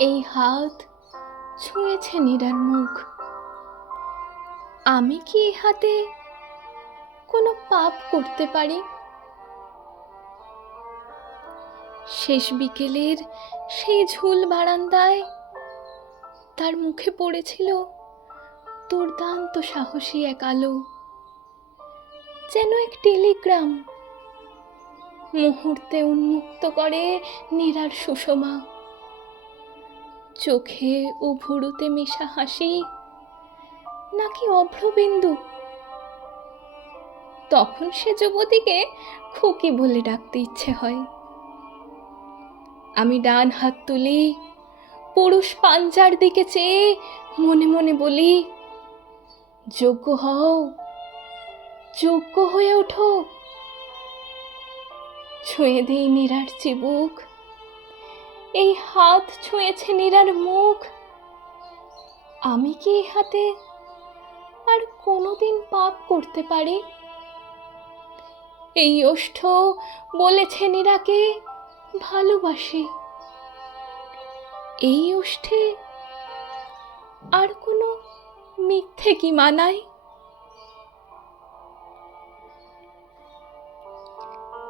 এই হাত ছুঁয়েছে নীরার মুখ। আমি কি এই হাতে কোনো পাপ করতে পারি? শেষ বিকেলের সেই ঝুল বারান্দায় তার মুখে পড়েছিল দুর্দান্ত সাহসী এক আলো। যেন এক টেলিগ্রাম মুহূর্তে উন্মুক্ত করে নীরার সুষমা। চোখে ও ভুরুতে মেশা হাসি, নাকি অভ্রবিন্দু? তখন সে যুবতীকে খুকি বলে ডাকতে ইচ্ছে হয়। আমি ডান হাত তুলি, পুরুষ পাঞ্জার দিকে চেয়ে মনে মনে বলি, যোগ্য হও, যোগ্য হয়ে ওঠো। ছুঁয়ে দিই নীরার চিবুক এই হাত ছুঁয়েছে নীরার মুখ। আমি কি এই হাতে আর কোনোদিন পাপ করতে পারি? এই ওষ্ঠ বলেছে নীরাকে ভালোবাসি। এই ওষ্ঠে আর কোনো মিথ্যে কি মানায়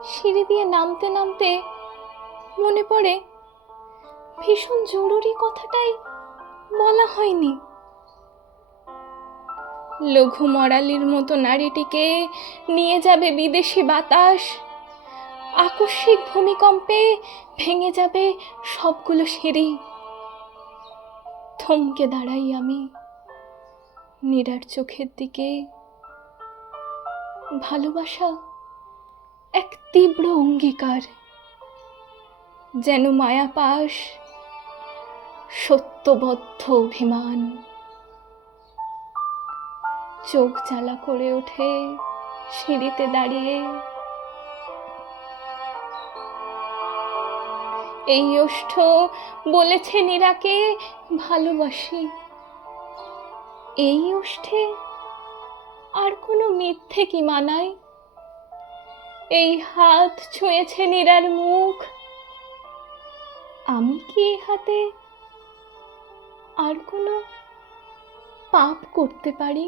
সিঁড়ি দিয়ে নামতে নামতে মনে পড়ে ভীষণ জরুরি কথাটাই বলা হয়নি। লঘু মরালির মতো নারীটিকে নিয়ে যাবে বিদেশি বাতাস। আকস্মিক ভূমিকম্পে ভেঙে যাবে সবগুলো সিঁড়ি। থমকে দাঁড়াই আমি নীরার চোখের দিকে। ভালোবাসা এক তীব্র অঙ্গীকার, যেন মায়াপাশ সত্যবদ্ধ অভিমান। চোখ জ্বালা করে ওঠে সিঁড়িতে দাঁড়িয়ে। এই ওষ্ঠ বলেছে নীরাকে ভালোবাসি। এই ওষ্ঠে আর কোনো মিথ্যে কি মানায় এই হাত ছুঁয়েছে নীরার মুখ। আমি কি হাতে আর কোনো পাপ করতে পারি?